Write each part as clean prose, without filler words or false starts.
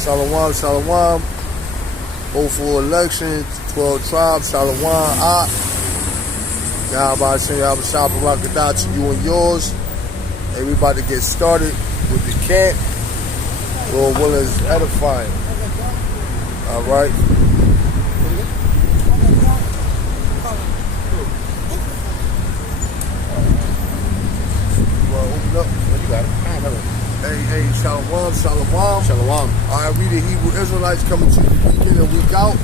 Shalom, shalom. Hopeful election, 12 tribes, shalom, Yahweh Hashem, Yahweh Shah, Barakadah to you and yours. Hey, we about to get started with the camp. Lord willing is edifying. All right. Well, open up. What you got? Hey, shalom, shalom. Shalom. All right, we the Hebrew Israelites coming to you week in and week out.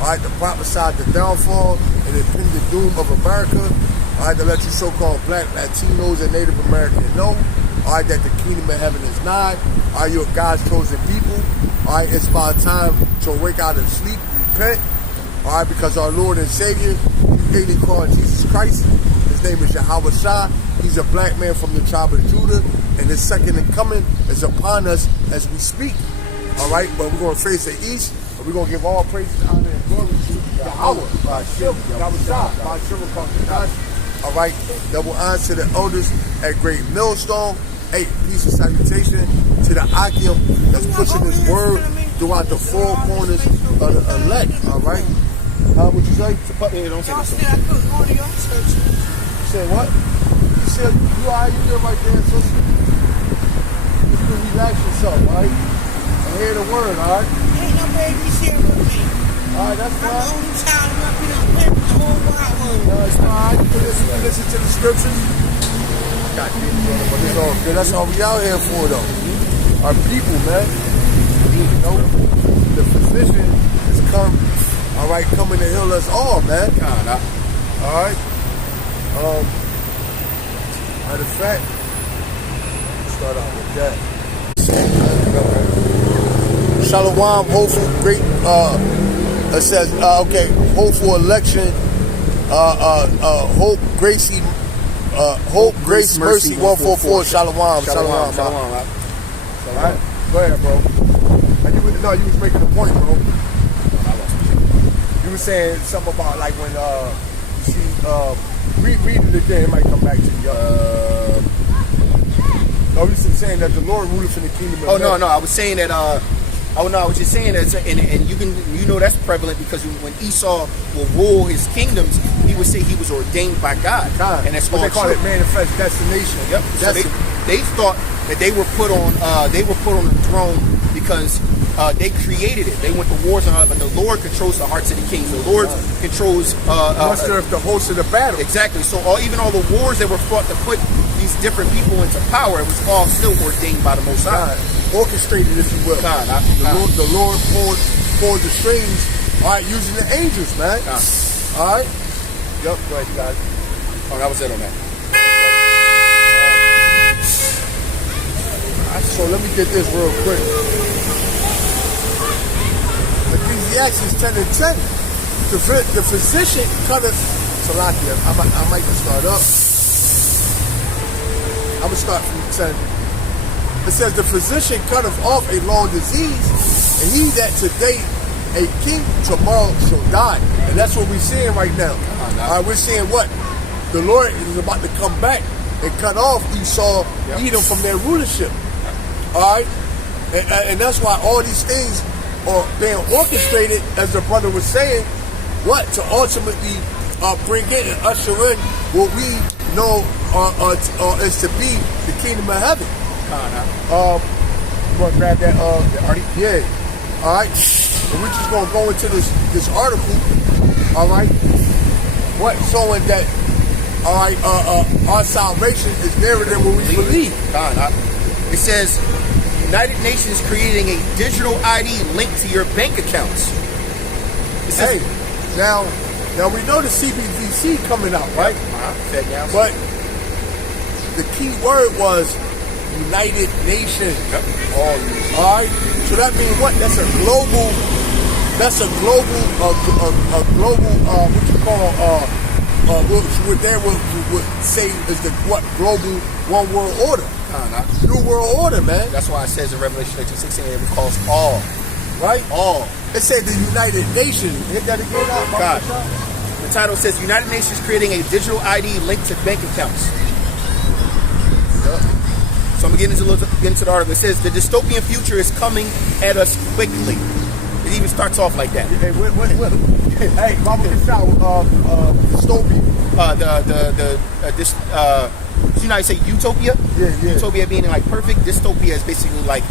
All right, to prophesy the downfall and impending doom of America. All right, to let you so-called black, Latinos, and Native Americans know. All right, that the kingdom of heaven is nigh. All right, you're God's chosen people. All right, it's about time to wake out of sleep, repent. All right, because our Lord and Savior, daily called Jesus Christ. His name is Yahweh Shah. He's a black man from the tribe of Judah, and his second in coming is upon us as we speak. All right, but we're going to face the east, and we're going to give all praise, honor, and glory to Yahweh. Yahweh Shah. All right, double honor to the elders at Great Millstone. Hey, peace and salutation to the Akim that's pushing this word throughout the four corners of the elect. All right, what you say? Don't say this. You said what? You said you all right? You there right there, sister? You can relax yourself, all right? And hear the word, all right? Ain't no baby shit with me. All right, that's I'm fine. the only child of my parents, the whole wide world. No, it's fine. You can listen to the scriptures. But it's all good. That's all we out here for, though. Our people, man. You know, the physician is come, all right, coming to heal us all, man. All right. Matter of fact, start out with that. Shalom, hopeful, great. It says, okay, hopeful election. Hope, Gracie. Hope, Grace, Mercy, 144. Shalom. All right, go ahead, bro. You was making a point, bro. You were saying something about like when you see read it again. It might come back to you. No, you were saying that the Lord ruleth in the kingdom of heaven. No. I was saying that. I was just saying that, and you know that's prevalent because when Esau will rule his kingdoms, he would say he was ordained by God, and that's what they call true. it, manifest destination. Yep. So they thought that they were put on the throne because they created it. They went to wars on it, but the Lord controls the hearts of the kings. The Lord controls. Muster of the host of the battle. Exactly. So even all the wars that were fought to put these different people into power, it was all still ordained by the Most High. Orchestrated, if you will. The Lord pulled the strings, all right, using the angels, man. All right? Yep, go ahead, guys. Oh, that was it on that. So let me get this real quick. Ecclesiastes 10 and 10. The physician cut it. Salakia, I might just start up. I'm going to start from 10. It says, the physician cutteth off a long disease, and he that today a king, tomorrow shall die. And that's what we're seeing right now. All right, we're seeing what? The Lord is about to come back and cut off Esau, Edom from their rulership. All right? And that's why all these things are being orchestrated, as the brother was saying, what? To ultimately bring in and usher in what we know is to be the kingdom of heaven. You want to grab that? Artie? Yeah. All right. And we're just going to go into this article. All right. What? Showing that, all right, our salvation is nearer than what we believe. It says, United Nations creating a digital ID linked to your bank accounts. It says, hey, now we know the CBDC coming out, right? But the key word was United Nations. All right. So that means what? That's a global. What you call what they would say is the global one world order. New world order, man. That's why it says in Revelation 16 it calls all. Right? All. It said the United Nations. Hit that again out. God. The title says United Nations creating a digital ID linked to bank accounts. So I'm gonna get into the article. It says the dystopian future is coming at us quickly. It even starts off like that. Hey, hey, Mama, get out. Dystopia. You know how you say utopia? Yeah. Utopia being like perfect. Dystopia is basically like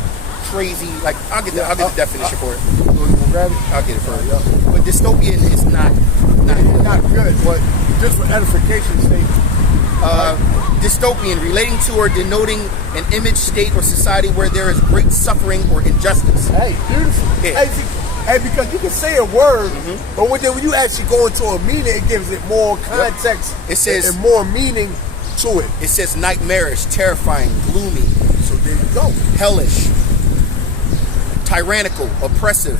crazy. Like I'll get the definition for it. So you gonna grab it? I'll get it for it. Yeah. But dystopia is not Not good, but just for edification's sake. dystopian, relating to or denoting an image, state, or society where there is great suffering or injustice. Hey, beautiful. Yeah. Hey, because you can say a word, but when you actually go into a meaning, it gives it more context. It says- and more meaning to it. It says nightmarish, terrifying, gloomy, So there you go. hellish, tyrannical, oppressive,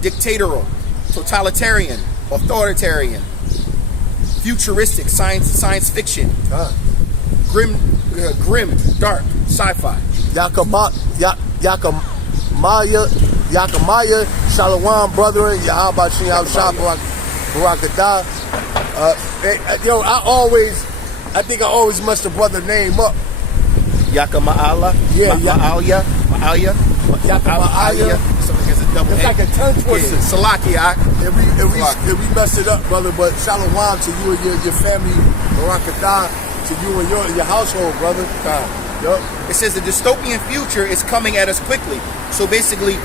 dictatorial, totalitarian, authoritarian, futuristic, science fiction, grim, dark, sci-fi. Yakamaya, Shalom, brethren, Yahabashim, Yahshua, Barakadah. I think I always messed the brother name up. Yakama'ala, Yeah, Ma'alya, Yakama'aya. Something as a double It's A. like a tongue twister. Yeah, Salakia. And we messed it up, brother, but Shalom to you and your family, Barakadah to you and your household, brother. Yup. It says the dystopian future is coming at us quickly. So basically,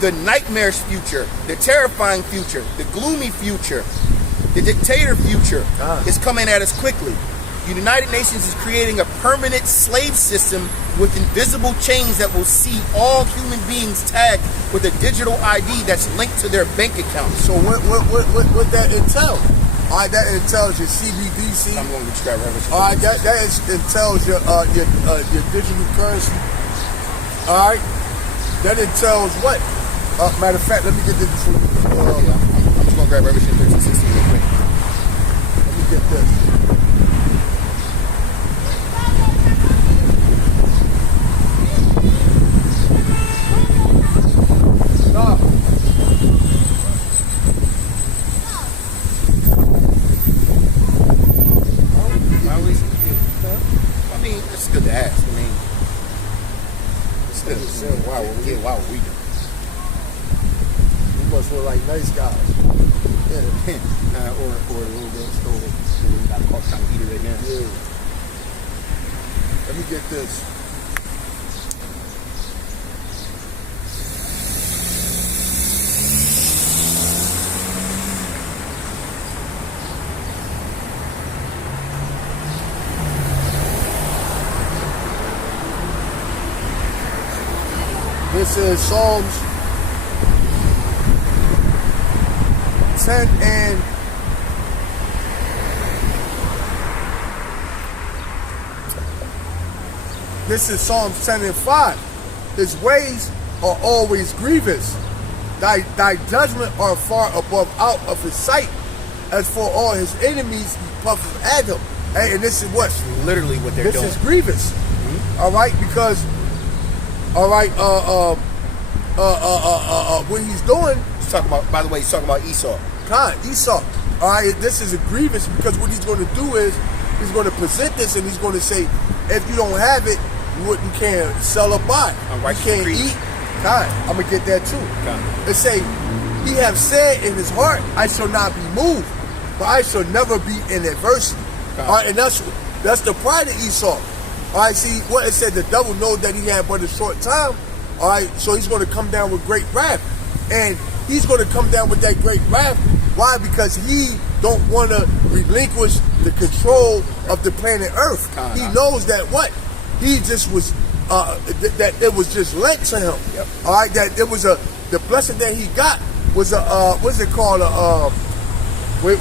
the nightmarish future, the terrifying future, the gloomy future, the dictator future is coming at us quickly. The United Nations is creating a permanent slave system with invisible chains that will see all human beings tagged with a digital ID that's linked to their bank account. So what that entails? All right, that entails your CBDC. I'm going to describe reference. All right, that entails your digital currency. All right, that entails what? Matter of fact, let me get this. I'm just going to grab Revelation 13:16 real quick. Let me get this. No. I mean, it's good to ask. I mean, it's good to say, wow, what we doing? You must look like nice guys. Yeah. Or a little bit stole it. We got caught trying to eat it right now. Yeah. Let me get this. This is Psalms 10 and this is Psalms 10 and 5. His ways are always grievous. Thy judgment are far above out of his sight. As for all his enemies, he puffeth at him. Hey, and this is what? Literally what they're This doing. is grievous. All right, because what he's doing, He's talking about, by the way, he's talking about Esau. Esau. All right, this is a grievous because what he's going to do is he's going to present this and he's going to say, if you don't have it, you can't sell or buy. You can't eat. I'm going to get that too. It say, he have said in his heart, I shall not be moved, but I shall never be in adversity. All right, and that's the pride of Esau. All right, see what it said, the devil knows that he had but a short time. All right, so he's going to come down with great wrath. And he's going to come down with that great wrath. Why? Because he don't want to relinquish the control of the planet Earth. He knows that what? He just was, that it was just lent to him. Yep. All right, that it was the blessing that he got was what's it called? Where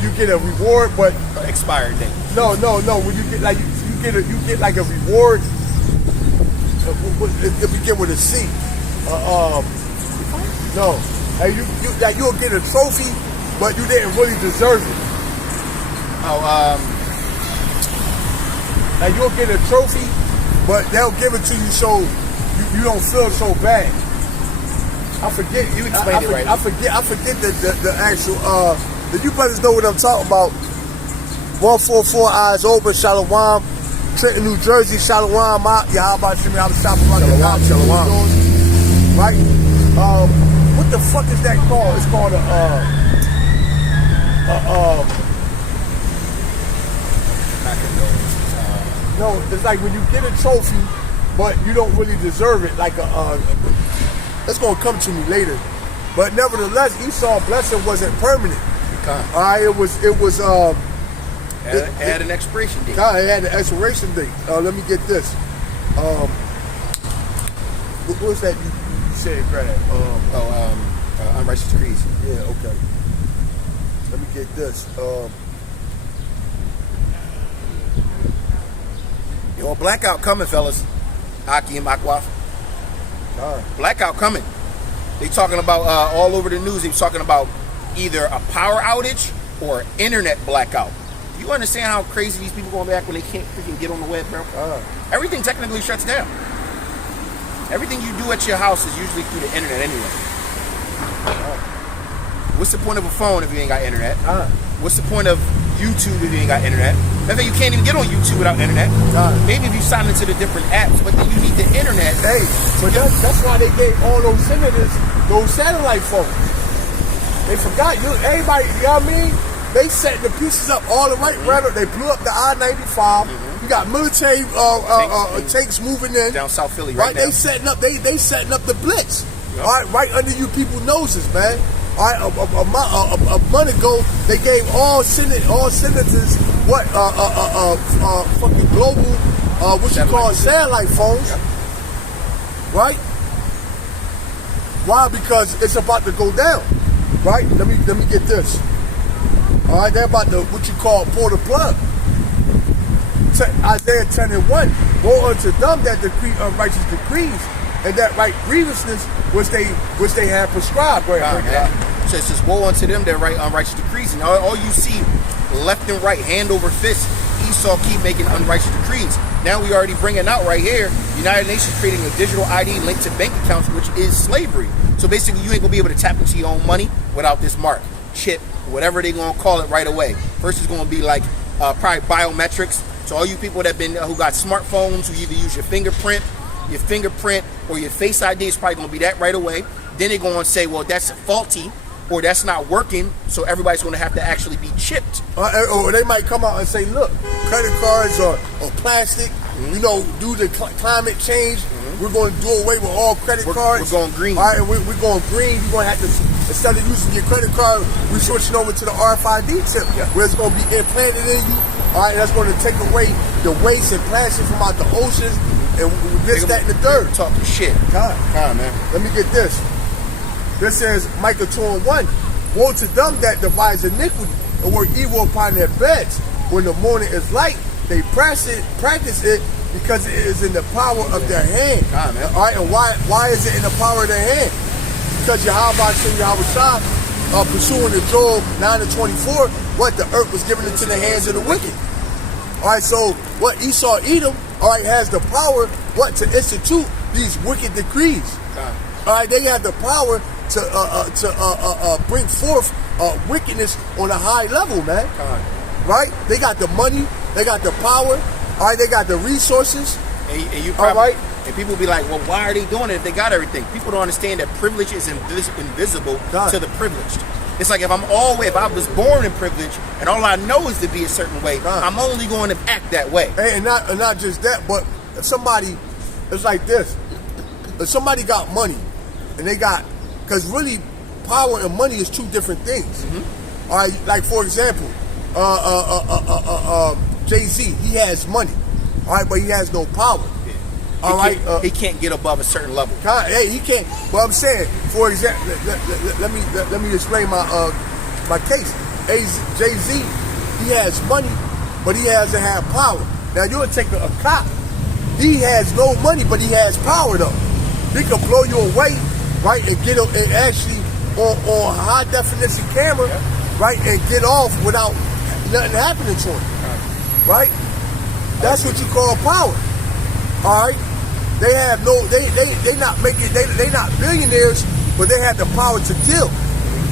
you get a reward, but Expired date. no. When you get like you get like a reward. It begin with a C. No, and you'll get a trophy, but you didn't really deserve it. And you'll get a trophy, but they'll give it to you so you don't feel so bad. I forget. You explained it right. I forget the actual. You brothers know what I'm talking about. 144 Eyes Open, Shalom. Trenton, New Jersey, Shalom. Yahaba Shimi, I'm stopping by the house. Shalom. Right? What the fuck is that called? It's called no, it's like when you get a trophy, but you don't really deserve it. Like it's gonna come to me later. But nevertheless, Esau blessing wasn't permanent. All right, it was. It had an expiration date. It had an expiration date. Let me get this. What was that you said, Brad? Unrighteous decrees. Yeah, okay. Let me get this. Blackout coming, fellas. Akim, Akwaf. Blackout coming. They talking about all over the news. They was talking about either a power outage or internet blackout. You understand how crazy these people going back when they can't freaking get on the web, bro? Everything technically shuts down. Everything you do at your house is usually through the internet anyway. What's the point of a phone if you ain't got internet? What's the point of YouTube if you ain't got internet? In fact, you can't even get on YouTube without internet. Maybe if you sign into the different apps, but then you need the internet. Hey, but that's why they gave all those senators those satellite phones. They forgot everybody, you know what I mean? They set the pieces up all the right. They blew up the I-95. You got military tanks moving in down South Philly right now. They setting up the blitz. Yep. All right, right under you people's noses, man. All right, a month ago they gave all senators fucking global satellite phones. Yep. Right? Why? Because it's about to go down. Right? Let me get this. All right, they're about to pull the plug. Isaiah 10:1. Woe unto them that decree unrighteous decrees, and that right grievousness which they have prescribed. So it says, woe unto them that write unrighteous decrees. And all you see, left and right, hand over fist, Esau keep making unrighteous decrees. Now we already bringing out right here, United Nations creating a digital ID linked to bank accounts, which is slavery. So basically, you ain't gonna be able to tap into your own money without this mark, chip, whatever they gonna call it right away. First is gonna be like probably biometrics. So all you people that who got smartphones, who either use your fingerprint or your face ID, is probably gonna be that right away. Then they're gonna say, well, that's faulty or that's not working, so everybody's gonna have to actually be chipped. Or they might come out and say, look, credit cards are plastic. You know, due to climate change, we're going to do away with all credit cards. We're going green. All right, and we're going green. You're going to have to, instead of using your credit card, we're switching over to the RFID chip, where it's going to be implanted in you. All right, and that's going to take away the waste and plastic from out the oceans and this, that, and the third. Talking shit. Come on, man. Let me get this. This says, Micah 2:1. Woe to them that devise iniquity and work evil upon their beds. When the morning is light, they practice it because it is in the power of their hand. All right, and why is it in the power of their hand? Because Yahweh pursuing the Job 9:24, what the earth was given into the hands of the wicked. All right, so what Esau Edom, all right, has the power to institute these wicked decrees. All right, they have the power to bring forth wickedness on a high level, man. Right? They got the money, they got the power, all right, they got the resources. And you probably, all right? And people be like, well, why are they doing it if they got everything? People don't understand that privilege is invisible to the privileged. It's like if I was born in privilege and all I know is to be a certain way, I'm only going to act that way. And not just that, but if somebody, it's like this. If somebody got money and they got, because really power and money is two different things. All right, like for example, Jay-Z, he has money, all right, but he has no power. All right, he can't get above a certain level. Hey, he can't. But I'm saying, for example, let me explain my case. Jay-Z, he has money, but he hasn't had power. Now you'll take a cop. He has no money, but he has power though. He can blow you away, right, and get and actually on high definition camera, right, and get off without nothing happening to him, right? That's what you call power. All right, they have no, they not making, they not billionaires, but they have the power to kill,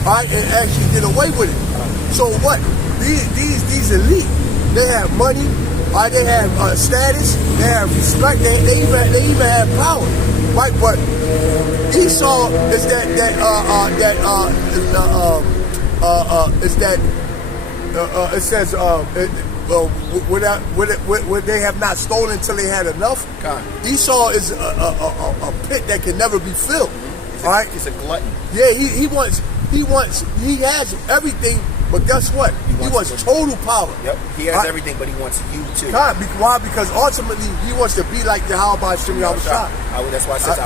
all right, and actually get away with it. So what? These elite, they have money, they have status, they have respect, they even have power, right? But Esau is it says what they have not stolen until they had enough. God. Esau is a pit that can never be filled. All right, He's a glutton. yeah, he has everything, but guess what? He wants total power. Yep. He has everything, but he wants you too. God, why? Because ultimately he wants to be like Yahweh Shem Yahushua. That's why I said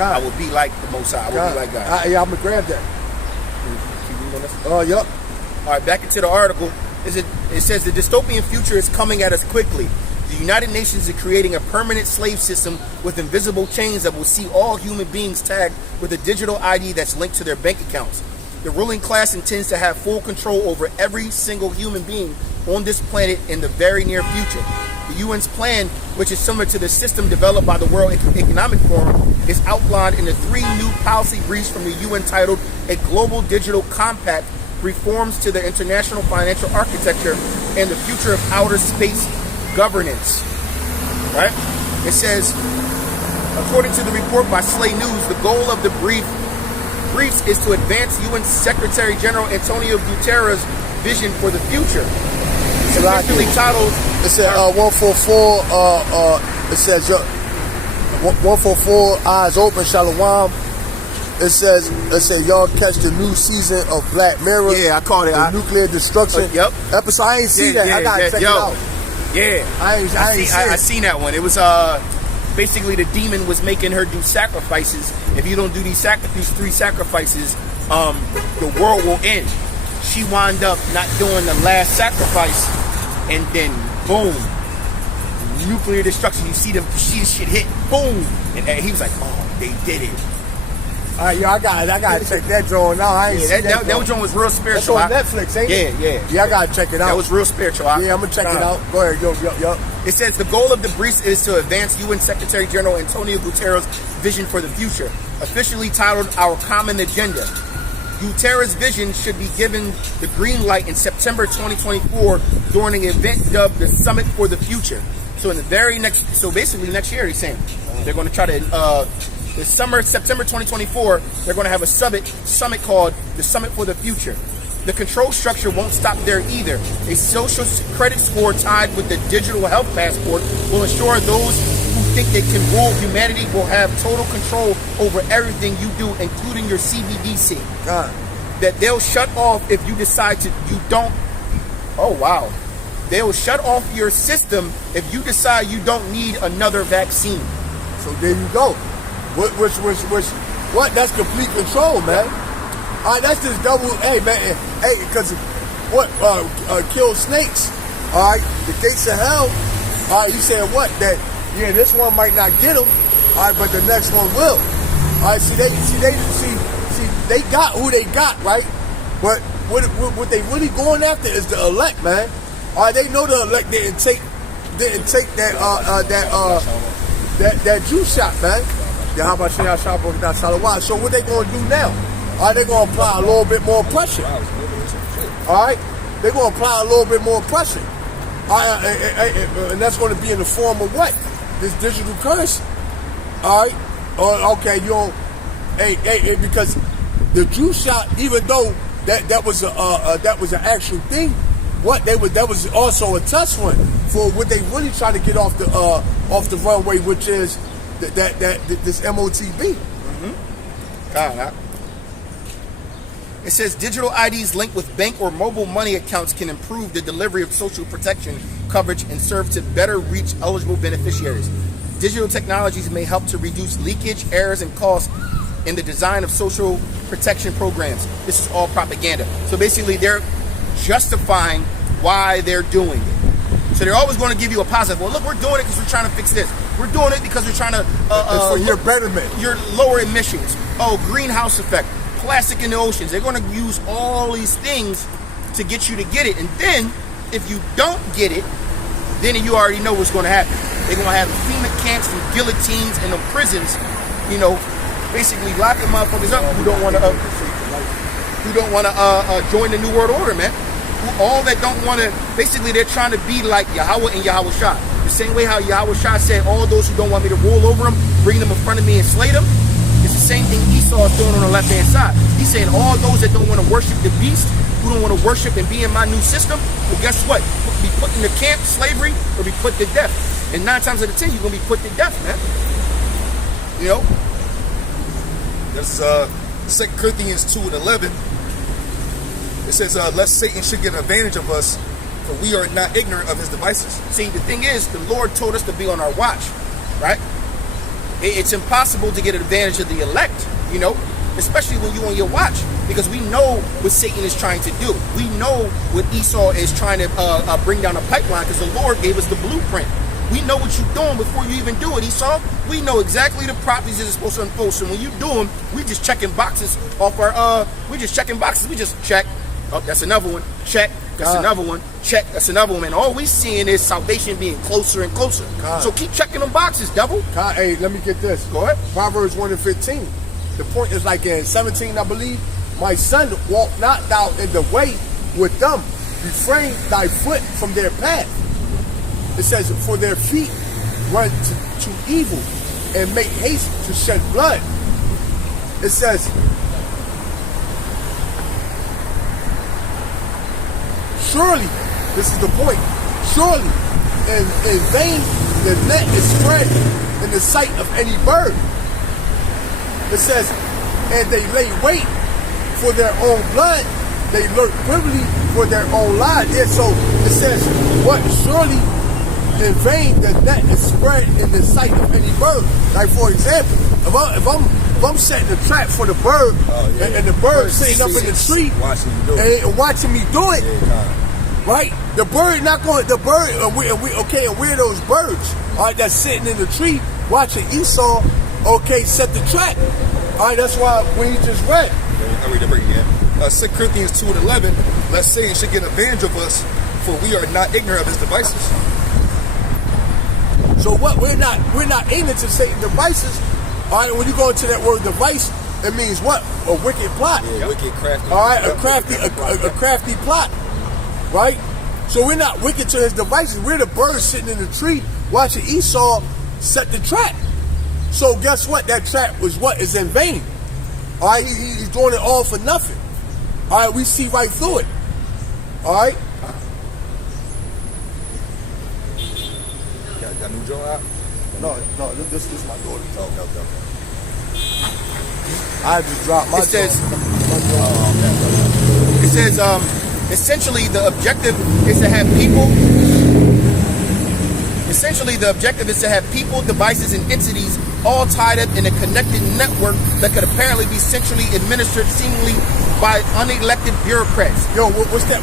I will be like the Most High. I will be like God. Yeah, I'm gonna grab that. Keep reading on this. Yep. All right, back into the article. It says the dystopian future is coming at us quickly. The United Nations is creating a permanent slave system with invisible chains that will see all human beings tagged with a digital ID that's linked to their bank accounts. The ruling class intends to have full control over every single human being on this planet in the very near future. The UN's plan, which is similar to the system developed by the World Economic Forum, is outlined in the 3 new policy briefs from the UN titled A Global Digital Compact, Reforms to the International Financial Architecture, and the Future of Outer Space Governance. Right? It says, according to the report by Slay News, the goal of the briefs is to advance UN Secretary General Antonio Guterres' vision for the future. It's officially titled. It said 144. It says 144. Eyes open. Shalom. It says y'all catch the new season of Black Mirror. Yeah, I caught it. The nuclear destruction. Yep. Episode. I ain't see that. I gotta check it out. Yeah. I seen that one. It was basically the demon was making her do sacrifices. If you don't do these 3 sacrifices, the world will end. She wound up not doing the last sacrifice, and then boom, nuclear destruction. You see the shit hit, boom, and he was like, "Oh, they did it." All right, yo, I gotta check that joint out. I ain't see that. That joint was real spiritual. That's on Netflix, ain't it? Yeah. I gotta check it out. That was real spiritual. Yeah, I'm gonna check it out. Go ahead, yo. It says the goal of the briefs is to advance UN Secretary General Antonio Guterres' vision for the future, officially titled Our Common Agenda. Guterres' vision should be given the green light in September 2024 during an event dubbed the Summit for the Future. So basically next year, he's saying they're going to try to September 2024, they're going to have a summit called the Summit for the Future. The control structure won't stop there either. A social credit score tied with the digital health passport will ensure those who think they can rule humanity will have total control over everything you do, including your CBDC. That they'll shut off if you decide you don't. Oh, wow. They'll shut off your system if you decide you don't need another vaccine. So there you go. What? That's complete control, man. All right, that's just double. Hey, man. Hey, because what? Kill snakes. All right, the gates of hell. All right, you said what? That this one might not get them. All right, but the next one will. All right, they got who they got, right? But what they really going after is the elect, man. All right, they know the elect didn't take that juice shot, man. How about so what they gonna do now? All right, they're gonna apply a little bit more pressure. All right, they're gonna apply a little bit more pressure. All right, and that's gonna be in the form of what? This digital currency. All right. Okay, you don't. Hey, because the juice shot, even though that was an actual thing, that was also a test run for what they really try to get off the runway, which is this MOTB. It says digital IDs linked with bank or mobile money accounts can improve the delivery of social protection coverage and serve to better reach eligible beneficiaries. Digital technologies may help to reduce leakage, errors, and costs in the design of social protection programs. This is all propaganda. So basically, they're justifying why they're doing it. So they're always going to give you a positive. Well, look, we're doing it because we're trying to fix this. We're doing it because we're trying to it's for your betterment, your lower emissions. Oh, greenhouse effect, plastic in the oceans. They're going to use all these things to get you to get it. And then, if you don't get it, then you already know what's going to happen. They're going to have FEMA camps and guillotines and the prisons, basically locking motherfuckers up who don't want to join the New World Order, man. all that don't want to, basically they're trying to be like Yahweh and Yahweh Shah. The same way how Yahweh Shah said, all those who don't want me to rule over them, bring them in front of me and slay them. It's the same thing Esau is doing on the left-hand side. He's saying all those that don't want to worship the beast, who don't want to worship and be in my new system, well, guess what? Be put in the camp, slavery, or be put to death. And 9 times out of 10, you're going to be put to death, man. You know? That's 2 Corinthians 2:11. It says, lest Satan should get advantage of us, for we are not ignorant of his devices. See, the thing is, the Lord told us to be on our watch, right? It's impossible to get advantage of the elect, you know, especially when you're on your watch, because we know what Satan is trying to do. We know what Esau is trying to bring down a pipeline, because the Lord gave us the blueprint. We know what you're doing before you even do it, Esau. We know exactly the prophecies that are supposed to unfold. So when you do them, we just checking boxes off our, we just checking boxes. We just check. Oh, that's another one. Check. That's another one. Check. That's another one. And all we seeing is salvation being closer and closer. So keep checking them boxes, devil. Hey, let me get this. Go ahead. Proverbs 1:15. The point is like in 17, I believe. My son, walk not thou in the way with them. Refrain thy foot from their path. It says, for their feet run to evil and make haste to shed blood. It says, surely, this is the point, surely in vain the net is spread in the sight of any bird. It says, and they lay wait for their own blood, they lurk privily for their own lives. Yeah, so it says, what? Surely in vain the net is spread in the sight of any bird. Like for example, if I'm setting a trap for the bird, and the bird sitting up in the tree and watching me do it, right? The bird not going. The bird, and we're those birds, all right, that's sitting in the tree watching Esau. Okay, set the trap. All right, that's why when he just read. I read it again. 2 Corinthians 2:11. Lest Satan should get advantage of us, for we are not ignorant of his devices. So what? We're not ignorant to Satan's devices. All right, when you go into that word device, it means what? A wicked plot. Yeah, wicked, crafty. All right, a crafty plot. Right? So we're not wicked to his devices. We're the birds sitting in the tree watching Esau set the trap. So guess what? That trap was what? Is in vain. All right, he's doing it all for nothing. All right, we see right through it. All right. Got new joint out? No, this is my daughter. Okay. I just dropped my. It says, essentially the objective is to have people. Essentially, the objective is to have people, devices, and entities all tied up in a connected network that could apparently be centrally administered seemingly by unelected bureaucrats. Yo, what's that?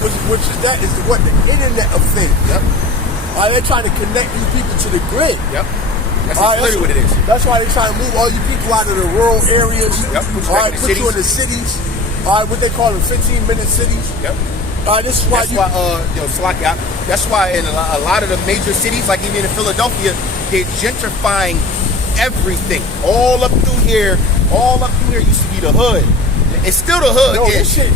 That is what the Internet of Things. Yep. They're trying to connect you people to the grid. Yep. That's literally what it is. That's why they're trying to move all you people out of the rural areas. Yep. Put you in the cities. All right, what they call them, 15-minute cities. Yep. This is why that's why in a lot of the major cities, like even in Philadelphia, they're gentrifying everything. All up through here used to be the hood. It's still the hood. Yo, this shit,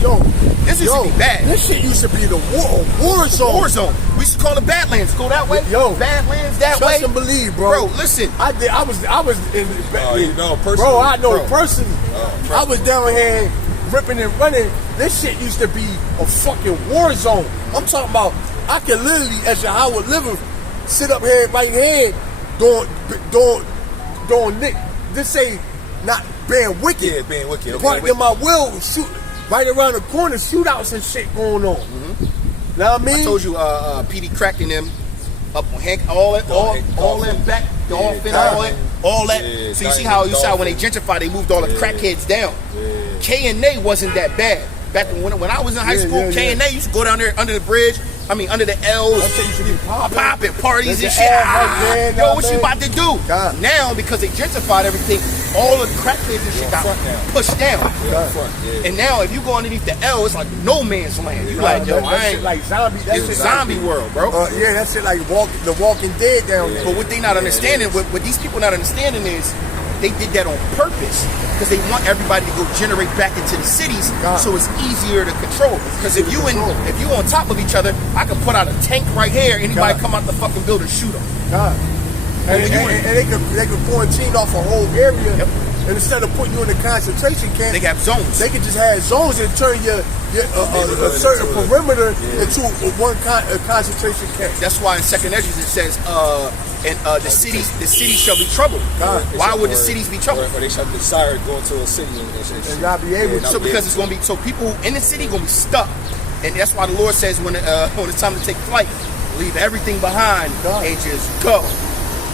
this used to be bad. This shit used to be the war zone. War zone. We used to call it Badlands. Go that way. Yo, Badlands that way. Trust and believe, bro. Listen. I was in. You know a person. Bro, I know a person. I was down here ripping and running. This shit used to be a fucking war zone. I'm talking about. I can literally, as your Howard Liver, sit up here right here, doing Nick. This ain't not being wicked. Yeah, being wicked. Okay, Parked in my will, shoot right around the corner, shootouts and shit going on. Mm-hmm. Know what I mean? I told you, PD cracking them up on Hank, all that back, the all that. Yeah, so you see how when they gentrified, they moved all the crackheads down. Yeah. K&A wasn't that bad. Back when I was in high school, K&A used to go down there under the bridge. I mean, under the L's, popping parties and shit. Yo, what you about to do? Now, because they gentrified everything, all the crackheads and shit got pushed down. And now, if you go underneath the L, it's like no man's land. You like, yo, I ain't. Like zombie. It's a zombie world, bro. Yeah, that shit like The Walking Dead down there. But what they not understanding, what these people not understanding is, they did that on purpose because they want everybody to go generate back into the cities, so it's easier to control. Because if you on top of each other, I can put out a tank right here. Anybody come out the fucking building, shoot them. And they could quarantine off a whole area. Yep. And instead of putting you in a concentration camp, They have zones. They could just have zones and turn a certain perimeter into one concentration camp. That's why in Second Esdras it says, the cities shall be troubled. Why would the cities be troubled? Or they shall desire to go into a city And not be able to. So because it's going to be, so people in the city going to be stuck. And that's why the Lord says when it's time to take flight, leave everything behind and just go.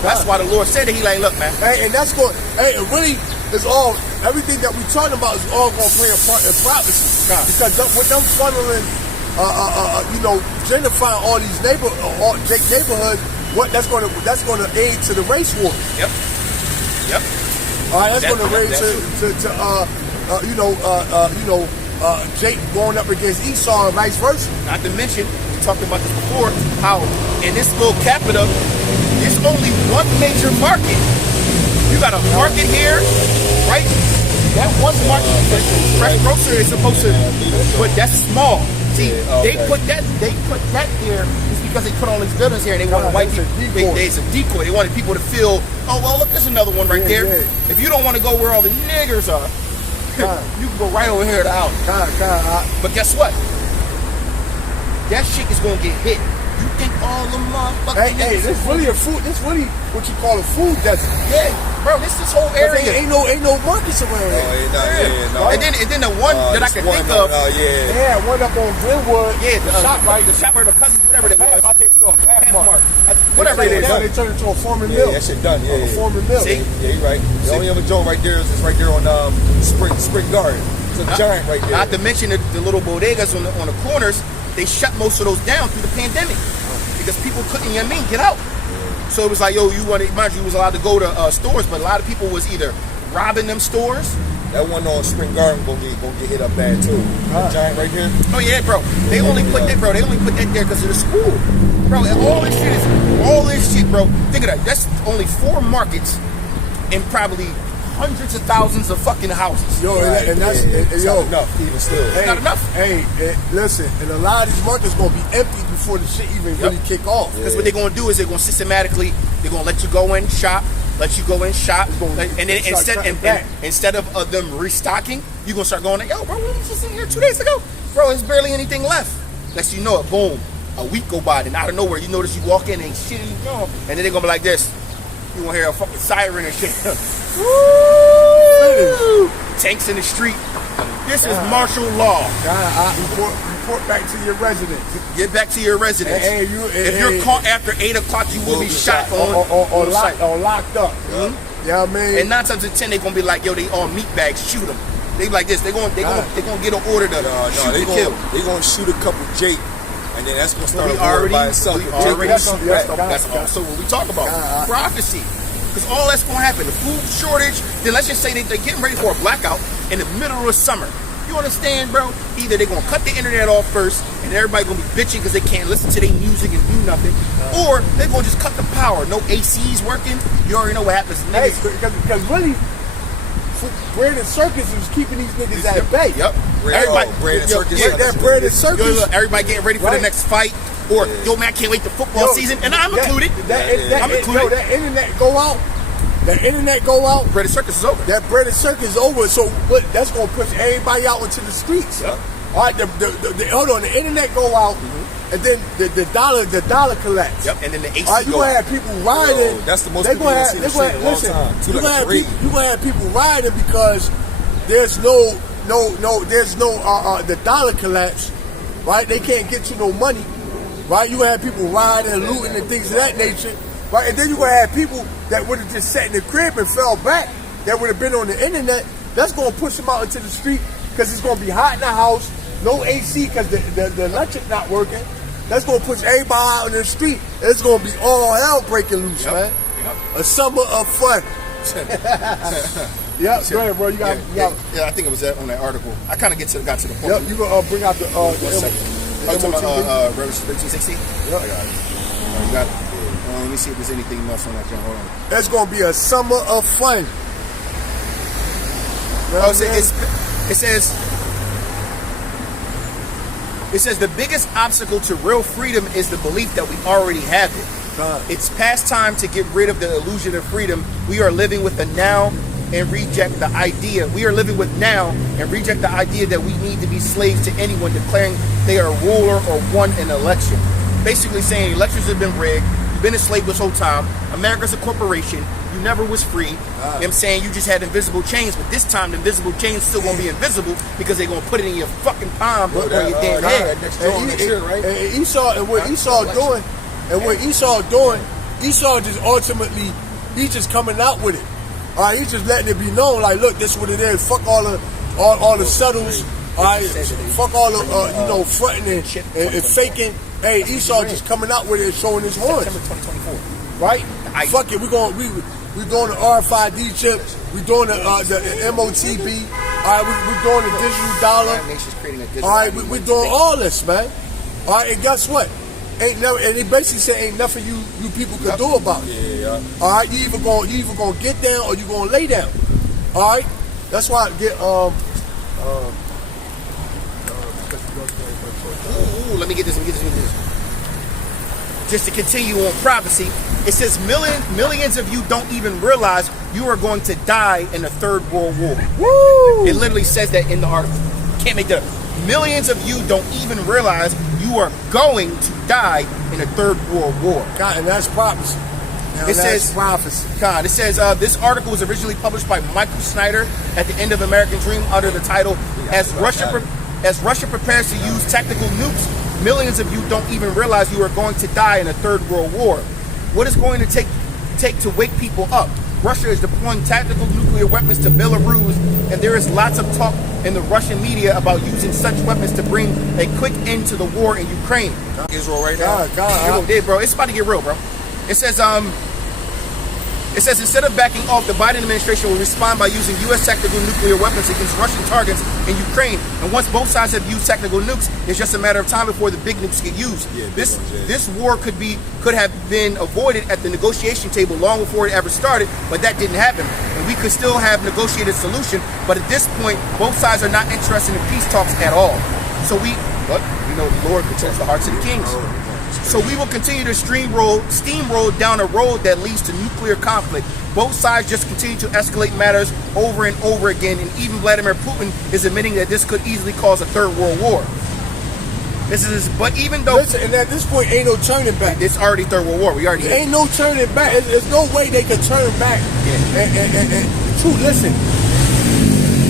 That's why the Lord said that. He like, look, man. Hey, and that's going. Hey, it really is all. Everything that we talking about is all going to play a part in prophecy. Because with them funneling, gentrifying all these neighborhoods, that's going to aid to the race war. Yep. All right, that's going to aid Jake going up against Esau and vice versa. Not to mention, we talked about this before, how in this little capital, there's only one major market. You got a market here, right? That one market, fresh grocery is supposed to, but that's small. See, they put that there just because they put all these buildings here and they wanted white people. It's a decoy. They wanted people to feel, oh well, look, there's another one right there. Yeah. If you don't want to go where all the niggers are, you can go right over here to the alley. But guess what? That shit is gonna get hit. You think all the motherfuckers? Hey, this really what you call a food desert. Yeah, bro, this whole area. Ain't no markets around here. No. And then the one that I can think of. Yeah, one up on Glenwood. Yeah, the shop right. The shop or the cousins, whatever they was. I think Pathmark. Whatever it is. They turned into a forming mill. Yeah, that shit done. Yeah, A forming mill. See? Yeah, you're right. The only other joint right there is right there on Spring Garden. It's a giant right there. Not to mention the little bodegas on the corners. They shut most of those down through the pandemic because people couldn't, get out. So it was like, yo, mind you, was allowed to go to stores, but a lot of people was either robbing them stores. That one on Spring Garden gonna get hit up bad too. That giant right here. Oh yeah, bro. They only put that, They only put that there because of the school, bro. And all this shit, bro. Think of that. That's only 4 markets and probably hundreds of thousands of fucking houses. Yo, and that's not enough even still. It's not enough. Hey, listen, and a lot of these markets gonna be empty before the shit even really kick off. Because what they're gonna do is they're gonna systematically let you go in, shop, and then instead of them restocking, you're gonna start going, yo, bro, we was just in here 2 days ago, bro. There's barely anything left. Next thing you know it, boom, a week go by, then out of nowhere, you notice you walk in and shit, and then they're gonna be like this. You gonna hear a fucking siren and shit. Woo! Tanks in the street. This is martial law. Report back to your residence. Get back to your residence. If you're caught after 8 o'clock, you will be shot or locked up. Mm-hmm. Yeah, I mean. And 9 times out of 10, they're gonna be like, yo, they all meat bags, shoot them. They like this. They're gonna get an order to shoot and kill. They gonna shoot a couple Jake. And then that's gonna start We a war by itself. That's also what we talk about. Prophecy. Because all that's going to happen. The food shortage, then let's just say they're getting ready for a blackout in the middle of the summer. You understand, bro? Either they're going to cut the internet off first and everybody going to be bitching because they can't listen to their music and do nothing. Or they're going to just cut the power. No ACs working. You already know what happens. Hey, because really, Bread and Circus is keeping these niggas at bay. Yep. Bread and Circus. That Bread and Circus. Everybody getting ready for the next fight. Or, yo, man, I can't wait the football season. And I'm included. I'm included. That internet go out. Bread and Circus is over. That Bread and Circus is over. So that's going to push everybody out into the streets. Yep. All right, hold on. The internet go out, and then the dollar collapse. Yep, and then the AC all right, you gonna have people riding. That's the most people you've seen in a long time. You gonna have people riding because there's no the dollar collapse, right? They can't get you no money, right? You gonna have people riding and looting and things of that nature, right? And then you gonna have people that would have just sat in the crib and fell back, that would have been on the internet. That's gonna push them out into the street because it's gonna be hot in the house, no AC because the electric not working. That's gonna push everybody out in the street. It's gonna be all hell breaking loose, man. Yep. A summer of fun. Yeah, go ahead, bro. You got. I think it was on that article. I kind of got to the point. Yep, you gonna bring out the Revelation 13:16. Yep. I got it. You got it. Let me see if there's anything else on that. Hold on. That's gonna be a summer of fun. Oh, it says the biggest obstacle to real freedom is the belief that we already have it. It's past time to get rid of the illusion of freedom. We are living with the now and reject the idea. We are living with now and reject the idea that we need to be slaves to anyone declaring they are a ruler or won an election. Basically saying elections have been rigged. You've been a slave this whole time. America's a corporation. You never was free. You know what I'm saying? You just had invisible chains, but this time the invisible chains still gonna be invisible because they're gonna put it in your fucking palm or your damn head. And Esau, and what Esau doing, Esau just ultimately, he's just coming out with it. All right, he's just letting it be known, like, look, this is what it is. Fuck all the settles. All right, fuck all the fronting and faking. Hey, Esau just coming out with it and showing his horns. September 2024. Right? Fuck it, we doing the RFID chip. We doing the MOTB. All right, we doing the digital dollar. All right, we doing all this, man. All right, and guess what? And they basically say ain't nothing you people can do about it. Yeah. All right, you either gonna get down or you gonna lay down. All right, that's why I get Let me get this. Just to continue on prophecy, it says millions of you don't even realize you are going to die in the Third World War. woo. It literally says that in the article. Can't make that up. Millions of you don't even realize you are going to die in the Third World War. God, and that's prophecy. Now, It says prophecy. God. It says this article was originally published by Michael Snyder at the end of American Dream under the title As Russia prepares to use tactical nukes, millions of you don't even realize you are going to die in a Third World War. What is going to take to wake people up? Russia is deploying tactical nuclear weapons to Belarus, and there is lots of talk in the Russian media about using such weapons to bring a quick end to the war in Ukraine. Israel right now. God. Bro, it's about to get real, bro. It says instead of backing off, the Biden administration will respond by using U.S. tactical nuclear weapons against Russian targets in Ukraine. And once both sides have used tactical nukes, it's just a matter of time before the big nukes get used. Yeah, This war could have been avoided at the negotiation table long before it ever started, but that didn't happen. And we could still have negotiated solution, but at this point, both sides are not interested in peace talks at all. So the Lord controls the hearts of the kings. So we will continue to steamroll down a road that leads to nuclear conflict. Both sides just continue to escalate matters over and over again, and even Vladimir Putin is admitting that this could easily cause a Third World War. But even though... Listen, and at this point, ain't no turning back. It's already Third World War. We already... Ain't no turning back. There's no way they can turn back. Yeah. And listen,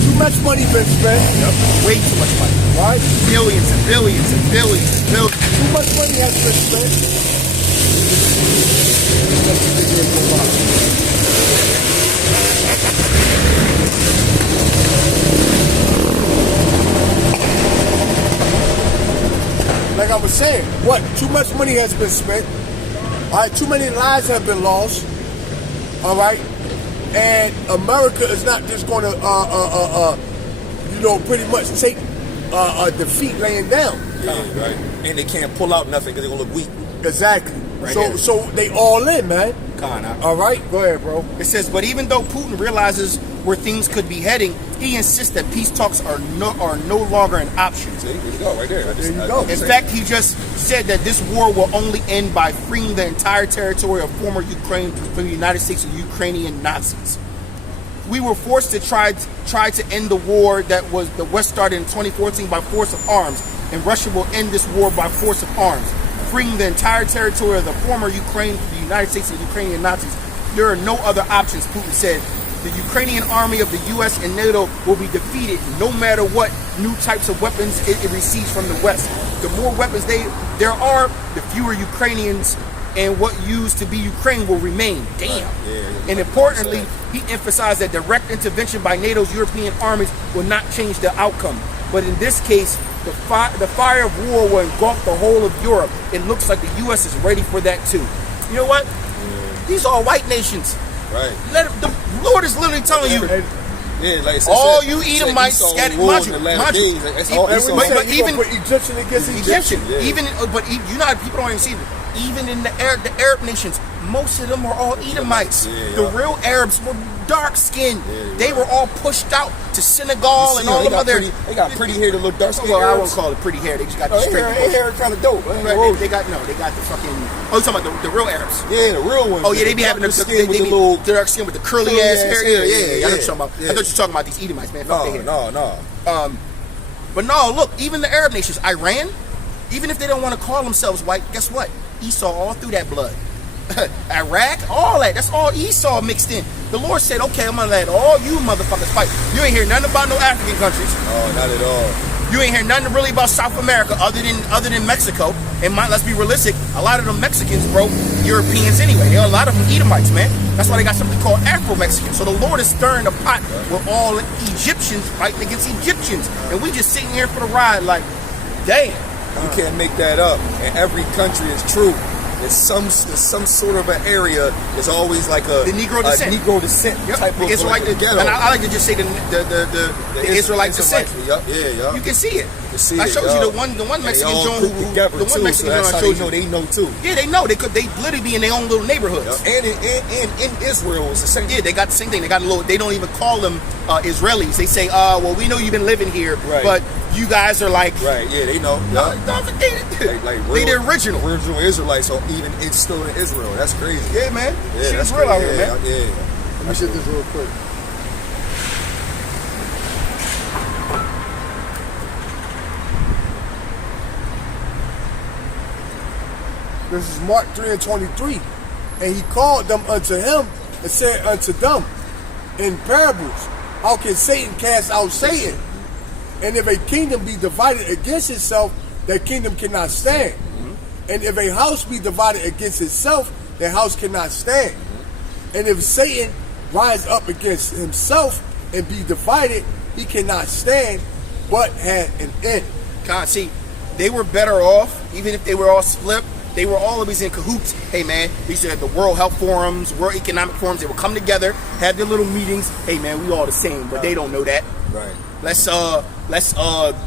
too much money been spent. Yep. Way too much money. Right? Billions and billions and billions and billions. Too much money has been spent. Like I was saying, too much money has been spent. All right, too many lives have been lost. All right, and America is not just going to, pretty much take defeat laying down. Right. And they can't pull out nothing because they're gonna look weak. Exactly. Right So they all in, man. All right, go ahead, bro. It says, but even though Putin realizes where things could be heading, he insists that peace talks are no longer an option. See, there you go, right there. There you go. In fact, he just said that this war will only end by freeing the entire territory of former Ukraine from the United States and Ukrainian Nazis. We were forced to try to end the war that the West started in 2014 by force of arms, and Russia will end this war by force of arms, freeing the entire territory of the former Ukraine from the United States and Ukrainian Nazis. There are no other options, Putin said. The Ukrainian army of the U.S. and NATO will be defeated no matter what new types of weapons it receives from the West. The more weapons there are, the fewer Ukrainians, and what used to be Ukraine will remain. Damn. And importantly, he emphasized that direct intervention by NATO's European armies will not change the outcome. But in this case, the fire of war will engulf the whole of Europe. It looks like the U.S. is ready for that too. You know what? These are white nations. Right. The Lord is literally telling you, Yeah, like all you Edomites scattered. Mind you, but Even Egyptian against Egyptian. you know how people don't even see it. Even in the Arab nations, most of them were all Edomites. Yeah, The yeah. real Arabs were dark skinned. Yeah, they were all pushed out to Senegal and all them other. They got pretty hair to look dark skin. Well, I won't call it pretty hair. They just got the straight. Hair kind of dope. Right, they got they got the fucking. Oh, you talking about the real Arabs? Yeah, the real ones. Oh yeah, they be having the skin with they the be little dark skin with the curly ass hair. Yeah. I know what you're talking about. yeah. I thought you were talking about these Edomites, man. Fuck their hair. No. But no, look, even the Arab nations, Iran, even if they don't want to call themselves white, guess what? Esau all through that blood. Iraq, all that. That's all Esau mixed in. The Lord said, okay, I'm going to let all you motherfuckers fight. You ain't hear nothing about no African countries. Oh, not at all. You ain't hear nothing really about South America other than Mexico. And let's be realistic, a lot of them Mexicans, bro, Europeans anyway. There are a lot of them Edomites, man. That's why they got something called Afro-Mexicans. So the Lord is stirring the pot with all Egyptians fighting against Egyptians. And we just sitting here for the ride like, damn. You can't make that up. And every country is true. There's some sort of an area. There's always like The Negro descent. Negro descent type of Israelite, like ghetto. and I like to just say the Israelite descent. Yeah. You can see it. You can see I it, showed you the one And Mexican they all Joan grouped together the one too, Mexican so that's Joan I how showed they you. know too. Yeah, they know. They literally be in their own little neighborhoods. And in Israel it's the same. Yeah, they got the same thing. They got a little. They don't even call them Israelis. They say, well, we know you've been living here, Right. but you guys are like, Right, yeah, they know. they the original. Original Israelites are even it's still in Israel. That's crazy. Yeah, man. Yeah, Shit that's is real out crazy. here, man. Yeah. Let me shit this real quick. This is Mark 3:23. And he called them unto him and said unto them in parables, how can Satan cast out Satan? And if a kingdom be divided against itself, that kingdom cannot stand. And if a house be divided against itself, that house cannot stand. And if Satan rise up against himself and be divided, he cannot stand, but had an end. God, see, they were better off, even if they were all split. They were always in cahoots. Hey, man, they used to have the World Health Forums, World Economic Forums. They would come together, have their little meetings. Hey, man, we all the same, but they don't know that. Right. Let's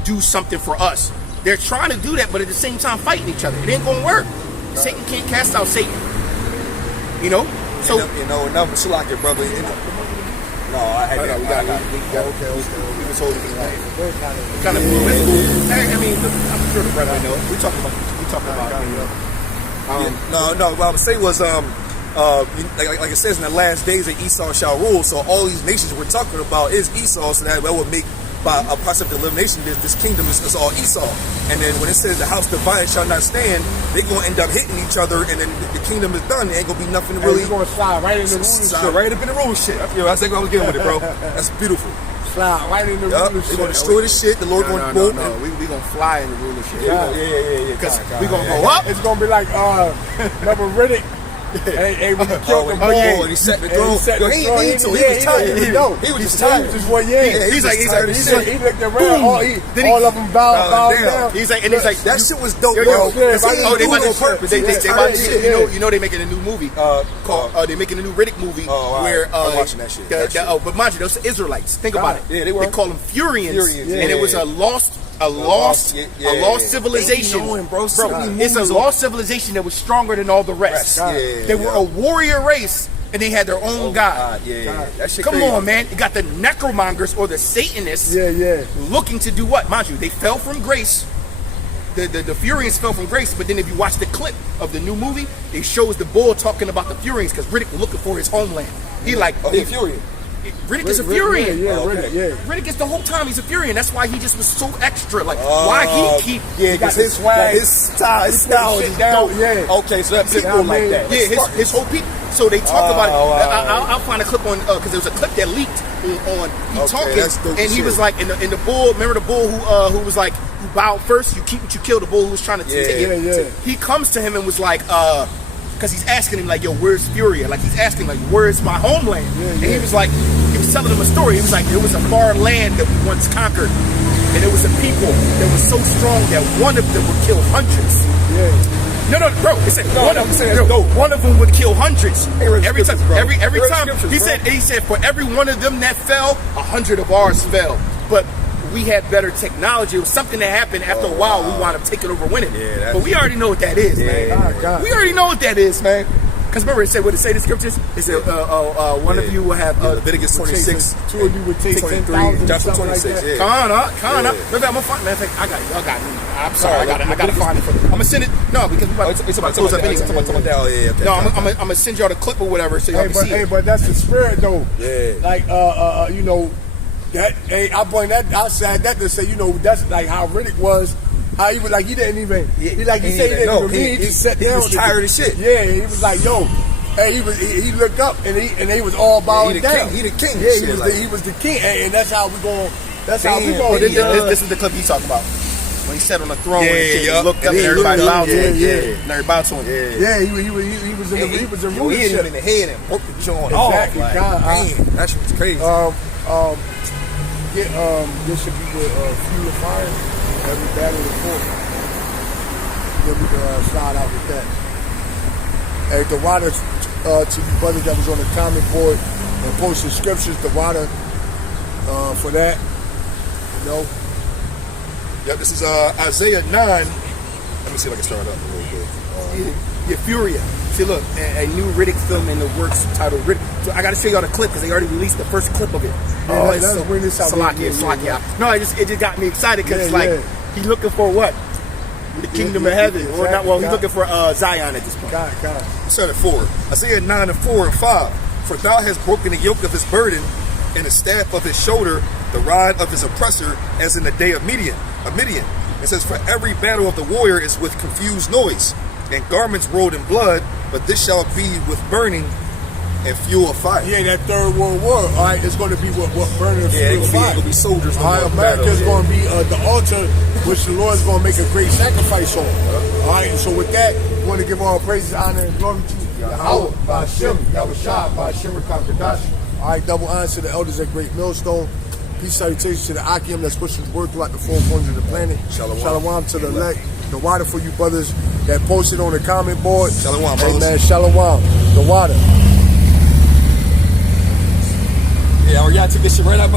do something for us. They're trying to do that, but at the same time fighting each other. It ain't gonna work. Right. Satan can't cast out Satan. You know? So another Shalak, your brother. No, I had that. We got Okay. we was holding it like kind of blue. It's cool. I mean, I'm sure the brother know. We talking about No. What I would say was, like it says in the last days that Esau shall rule. So all these nations we're talking about is Esau. So that would make by a process of elimination this kingdom is all Esau. And then when it says the house divided shall not stand, they're gonna end up hitting each other, and then the kingdom is done. There ain't gonna be nothing And really. we're gonna slide right in the Slide right up in the rule shit. That's what I was getting with it, bro. That's beautiful. Slide right in the Yup, ruler they're gonna shit. destroy the shit. The Lord gonna go. No. We gonna fly in the ruler shit. Yeah. Because we Go gonna go up. It's gonna be like remember Riddick? Hey, when he killed the oh, yeah, bull, and he set the and throne. Yo, he didn't need to. He was tired. He was just tired. Just one year. Yeah, He's like, He looked around. Then All of them bowed down. He's like, and he's like, That shit was dope, Yo, bro. yeah, They oh, they do about it on to purpose. they about to Yeah. you know they making a new movie called they're making a new Riddick movie all right. where I'm watching that shit. but mind you, those Israelites. Think about it. Yeah, they were. They call them Furians, Furians, and it was a lost civilization, They be knowing, bro. So many It's a movies lost civilization that was stronger than all the rest. They were a warrior race, and they had their own god. That shit Come crazy. on, man. You got the necromongers or the Satanists looking to do what? Mind you, they fell from grace. The Furians fell from grace, but then if you watch the clip of the new movie, it shows the bull talking about the Furians because Riddick was looking for his homeland. He like, Oh, he Furian. Riddick is a Furian. Riddick, Riddick is the whole time he's a Furian. That's why he just was so extra. Like, why he keep... because his swag, his style is down. Okay, so that's people like that. Yeah, his whole people. So they talk about it. I'll find a clip on because there was a clip that leaked on he talking, that's dope and he shit. was like, in the bull. Remember the bull who was like, you bowed first, you keep what you kill. The bull who was trying to take it. He comes to him and was like, because he's asking him like, yo, where's Furia? Like he's asking like, where's my homeland? And he was like, he was telling him a story. He was like, there was a far land that we once conquered, and there was a people that was so strong that one of them would kill hundreds. No, bro. He said one of them would kill hundreds. Every time, every time. He said for every one of them that fell, 100 of ours fell. But we had better technology. It was something that happened after a while. We wound up taking over winning. But we already know what that is, man. God. We already know what that is, man. Because remember, it said what it say the scriptures. It said one of you will have Leviticus 26, Two of you would take 10,000. Joshua something like 26. that. Yeah. Con up. Maybe I'm gonna find. Matter of fact, I got it. Y'all got me. I'm sorry. I gotta find it. I'm gonna send it. No, because we about to close up anyway. No, I'm gonna send y'all the clip or whatever so y'all can see it. But that's the spirit though. Yeah. Like you know, that I bring that I said that to say, you know, that's like how Riddick was. How he was like he didn't even he said he didn't even mean, he just sat down. He was tired of shit. Yeah, he was like, yo. Hey, he looked up and they was all bowing down. He the king. Yeah, he was the king, and that's how we going. That's how we going. This is the clip he's talking about. When he sat on the throne, he looked up and everybody bowed to him. And everybody bowed to him. Yeah, he was in He hit him in the head and broke the joint Exactly. off. That shit was crazy. This should be the fuel of fire. Every battle is full. Then we can slide out with that. Hey, the water to you brothers that was on the comment board and posted scriptures, the water for that. You know. Yep, this is Isaiah 9. Let me see if I can start it up a little bit. Yeah, Furia. See, look, a new Riddick film in the works titled Riddick. So I got to show y'all the clip because they already released the first clip of it. Let's bring this out. Salakia. No, it just got me excited because it's like he's looking for what? The kingdom of heaven. Exactly. Or not, well, he's looking for Zion at this point. God. I said it 4. Isaiah 9 and 4 and 5. For thou hast broken the yoke of his burden, and the staff of his shoulder, the rod of his oppressor, as in the day of Midian. It says, for every battle of the warrior is with confused noise, and garments rolled in blood, but this shall be with burning and fuel of fire. Yeah, that Third World War. All right, it's going to be what burning and fuel of fire. It'll be soldiers. All right, America's going to be the altar, which the Lord is going to make a great sacrifice on. All right, and so with that, we want to give all praises, honor, and glory to Yahweh, Ba'Shem, Yahushua, Ba'Shem, Rakakadash. All right, double honor to the elders at Great Millstone. Peace salutations to the Akim that's pushing his word throughout the four corners of the planet. Shalom to the elect. The water for you brothers that posted on the comment board. Shalom, brothers. Amen. Shalom. The water. Yeah, y'all took this shit right out my